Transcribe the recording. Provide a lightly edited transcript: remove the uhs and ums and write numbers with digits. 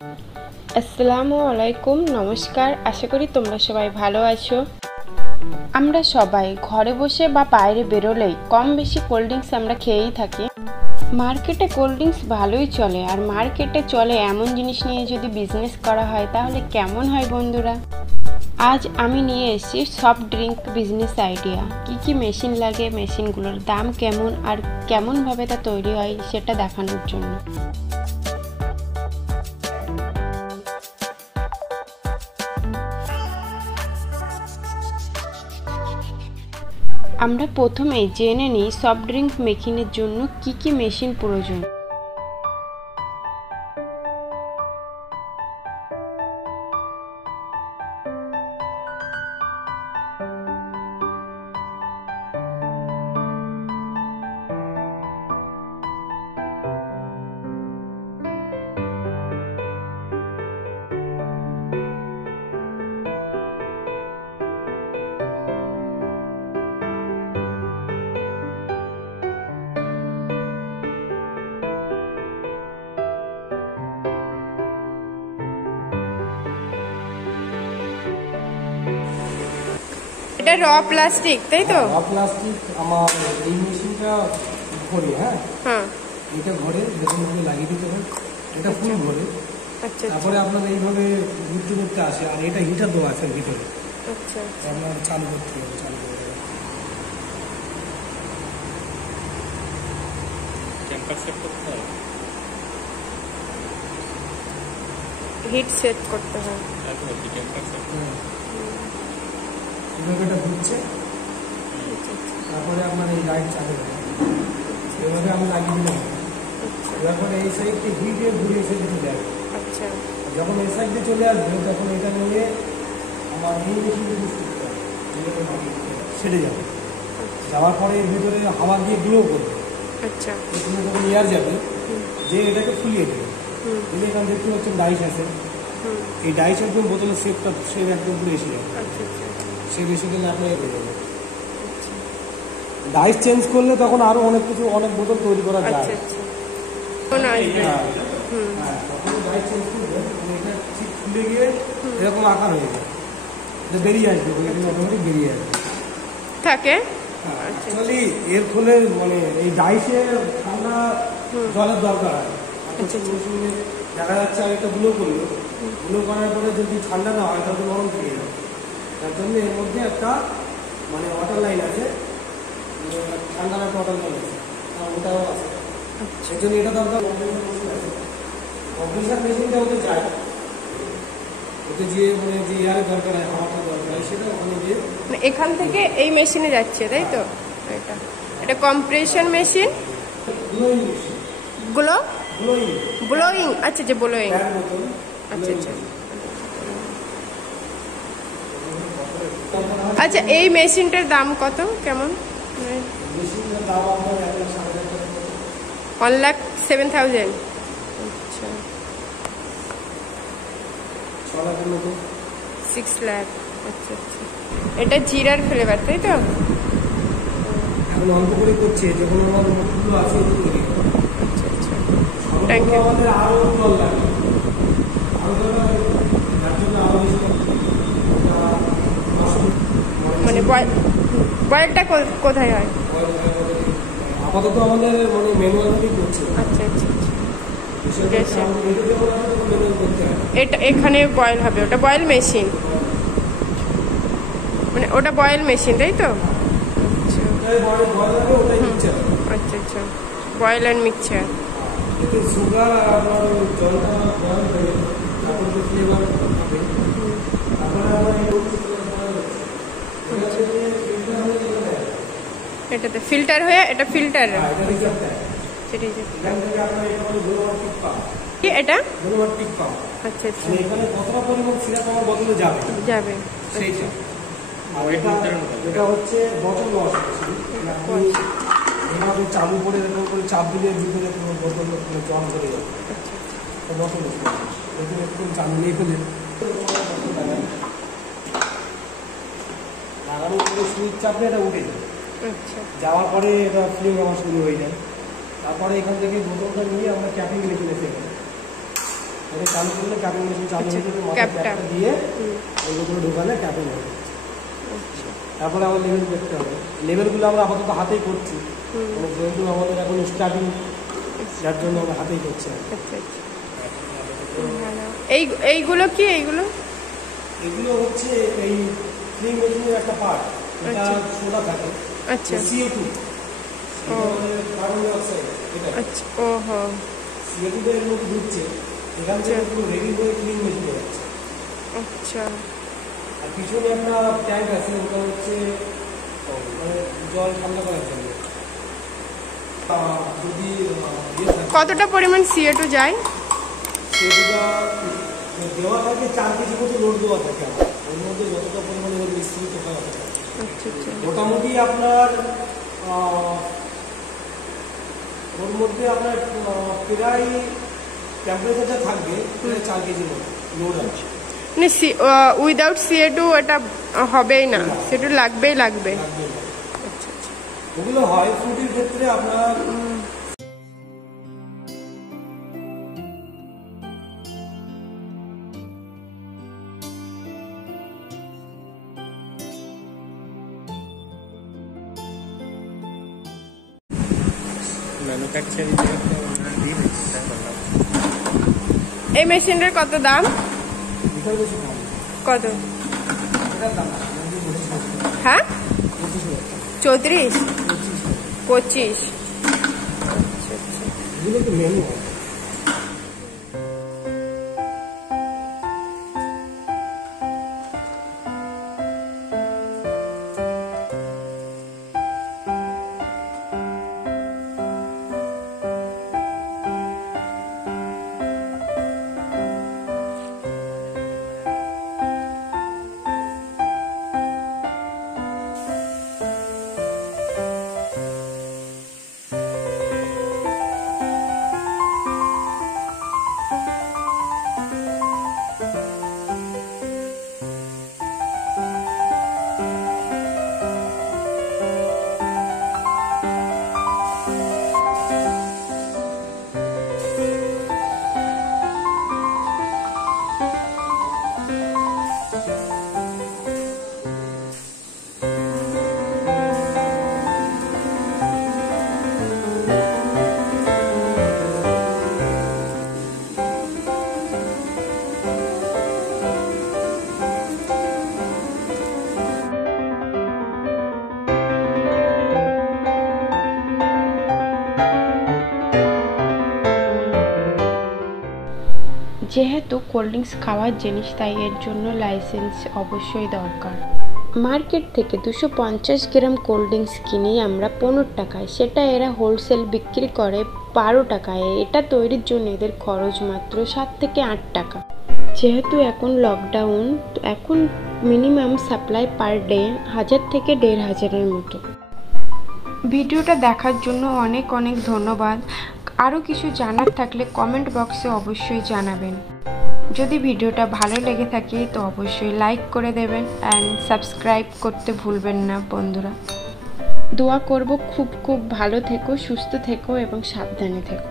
আসসালামু আলাইকুম, নমস্কার। আশা করি তোমরা সবাই ভালো আছো। আমরা সবাই ঘরে বসে বা বাইরে বেরোলেই কম বেশি কোল্ড ড্রিঙ্কস আমরা খেয়েই থাকি। মার্কেটে কোল্ড ড্রিঙ্কস ভালোই চলে, আর মার্কেটে চলে এমন জিনিস নিয়ে যদি বিজনেস করা হয় তাহলে কেমন হয় বন্ধুরা? আজ আমি নিয়ে এসেছি সফট ড্রিঙ্ক বিজনেস আইডিয়া। কি মেশিন লাগে, মেশিনগুলোর দাম কেমন, আর কেমনভাবে তা তৈরি হয় সেটা দেখানোর জন্য। আমরা প্রথমেই জেনে নিই সফট ড্রিঙ্ক মেকিংয়ের জন্য কি মেশিন প্রয়োজন। এটা র প্লাস্টিক, তাই তো? র প্লাস্টিক। আমার এই মেশিনটা ঘোরে, হ্যাঁ, এটা ঘোরে, বেতন লাগিয়ে দিতে হয়। এটা ফুল ঘোরে। আচ্ছা, তারপরে আপনার এইভাবে ঘুরতে ঘুরতে আসে, আর এটা হিটার দেওয়া আছে ভিতরে। আচ্ছা, আপনার চালু করতে হবে, চালু করে দেবে। হিট সেট করতে হয়। এইভাবে এটা ঘুরছে, তারপরে আপনার এই লাইট চালু হবে। এভাবে আমি লাগিয়ে দিলাম। তারপরে এই সাইডটি হিটে ঘুরে এই সাইডে চলে আসবে। আচ্ছা, যখন এই সাইডে চলে আসবে তখন এটা নিয়ে আমার এই মেশিনটা ইউজ করতে হবে, সেটে যাবে। যাওয়ার পরে এর ভিতরে হাওয়া দিয়ে গ্লো করবে। আচ্ছা, এখানে যখন এয়ার যাবে, যে এটাকে ফুলিয়ে দেবে। দিলে এখানে দেখতে পাচ্ছেন ডাইস আছে। এই ডাইস একদম বোতলের শেপটা শেপ একদম পুরো এসে যাবে। সে বেশি গেলে আপনি এগিয়ে যাবে। ডাইস চেঞ্জ করলে তখন আরো অনেক কিছু, অনেক বোতল তৈরি করা যায়। ডাইস চেঞ্জ করবে, এটা ঠিক খুলে গিয়ে এরকম আকার হয়ে যায়, এটা বেরিয়ে আসবে, অটোমেটিক বেরিয়ে আসবে থাকে। অ্যাকচুয়ালি এর ফলে মানে এই ডাইসে ঠান্ডা জলের দরকার হয়। দেখা যাচ্ছে আর একটা গুলো করলো, গুলো করার পরে যদি ঠান্ডা না হয় তাহলে গরম থেকে যাবে। তার জন্য এর মধ্যে একটা মানে ওয়াটার লাইন আছে, ঠান্ডার একটা ওয়াটার লাইন আছে, ওটাও আছে। সেই জন্য এটা দরকার। কম্প্রেসার মেশিনটা ওতে যায়, ওতে যে মানে যে এয়ারের দরকার হয়, হাওয়াটা দরকার হয়, সেটা ওখানে গিয়ে এখান থেকে এই মেশিনে যাচ্ছে, তাই তো? এটা কম্প্রেশন মেশিন। ব্লোয়িং। আচ্ছা, যে ব্লোয়িং। আচ্ছা, আচ্ছা, এই মেশিনটার দাম কত, কেমন? 1,07,000। আচ্ছা, 6 লাখ। আচ্ছা, এটা জিরার ফ্লেভার, তাই তো? এখন অল্প করে করছে, যখন আমার মোটরগুলো আছে তৈরি। Thank you. আমাদের আরো জল লাগে, আরো জল লাগে, যার জন্য আরো বেশি মানে বয়েলটা কোথায় হয়? আপাতত আমাদের মানে ম্যানুয়ালি করছে। আচ্ছা, করতে হয়। এটা এখানে বয়েল হবে, ওটা বয়েল মেশিন, মানে ওটা বয়েল মেশিন, তাই তো? আচ্ছা, বয়েল অ্যান্ড মিক্সচার। এতে সুগার আর আপনার জলটা বয়েল করে তারপর যে ফ্লেভার হবে, তারপরে আমরা এটাতে ফিল্টার হয়ে, এটা ফিল্টার। এটা রিজার্ভ দেয়। সেটাই যে এখান থেকে আপনার এখানে গ্লোবাল পিক পাম্প। কি এটা? Global peak pump. আচ্ছা, এখানে কতটা পরিমাণ সিরাপ আমার বোতলে যাবে সেইটা। আর এটা হচ্ছে বটল ওয়াশ মেশিন। এভাবে চালু করে এরকম করে চাপ দিলে ভিতরে কোনো বোতল জল ধরে যাবে। বটল ওয়াশ একটু চালু নিয়ে ফেলে লাগানোর পরে সুইচ চাপলে এটা উঠে যায়। যাওয়ার পরে এটা ফ্লেম আমার শুরু হয়ে যায়। তারপরে এখান থেকে বোতলটা নিয়ে আমরা ক্যাপিং মেশিনে ফেলে এটা চালু করলে ক্যাপিং মেশিন চালু হয়ে যাবে, মাথায় ক্যাপটা ক্যাপটা দিয়ে ওইগুলো ঢোকালে ক্যাপিং হবে। তারপরে আবার লেভেল করতে হবে। লেভেলগুলো আমরা আপাতত হাতেই করছি, মানে যেহেতু আমাদের এখন স্টার্টিং, যার জন্য আমরা হাতেই করছি। এইগুলো কি এইগুলো হচ্ছে এই ক্লিং মেশিনের একটা পার্ট, এটা সোডা থাকে। আচ্ছা, CO2 কার্বন ডাই অক্সাইড, এটা আচ্ছা, ওহো, CO2 এর মধ্যে ঢুকছে, এখান থেকে পুরো রেডি হয়ে ক্লিং মেশিনে যাচ্ছে। আচ্ছা, আর পিছনে একটা ট্যাঙ্ক আছে, ওটা হচ্ছে মানে জল ঠান্ডা করার জন্য। যদি কতটা পরিমাণ CO2 যায়? সেটা দেওয়া থাকে 4 কেজি মতো লোড দেওয়া থাকে, ওর মধ্যে যতটা পরিমাণে মিস্ত্রি তোকা থাকে। মোটামুটি আপনার ওর মধ্যে আপনার প্রায় টেম্পারেচারটা থাকবে প্রায় 4 কেজির মতো লোড আছে। মানে উইদাউট CO2 এটা হবেই না, CO2 লাগবেই। আচ্ছা, ওগুলো হয় ফ্রুটির ক্ষেত্রে আপনার এই মেশিনের কত দাম? কত? হ্যাঁ, 34, 25। যেহেতু কোল্ড ড্রিঙ্কস খাওয়ার জিনিস, তাই এর জন্য লাইসেন্স অবশ্যই দরকার। মার্কেট থেকে 250 গ্রাম কোল্ড ড্রিঙ্কস কিনি আমরা 15 টাকায়, সেটা এরা হোলসেল বিক্রি করে 12 টাকায়। এটা তৈরির জন্য এদের খরচ মাত্র 7 থেকে 8 টাকা। যেহেতু এখন লকডাউন, এখন মিনিমাম সাপ্লাই পার ডে 1000 থেকে 1500-এর মতো। ভিডিওটা দেখার জন্য অনেক অনেক ধন্যবাদ। আরও কিছু জানার থাকলে কমেন্ট বক্সে অবশ্যই জানাবেন। যদি ভিডিওটা ভালো লেগে থাকে তো অবশ্যই লাইক করে দেবেন অ্যান্ড সাবস্ক্রাইব করতে ভুলবেন না বন্ধুরা। দোয়া করব খুব খুব ভালো থেকো, সুস্থ থেকো এবং সাবধানে থেকো।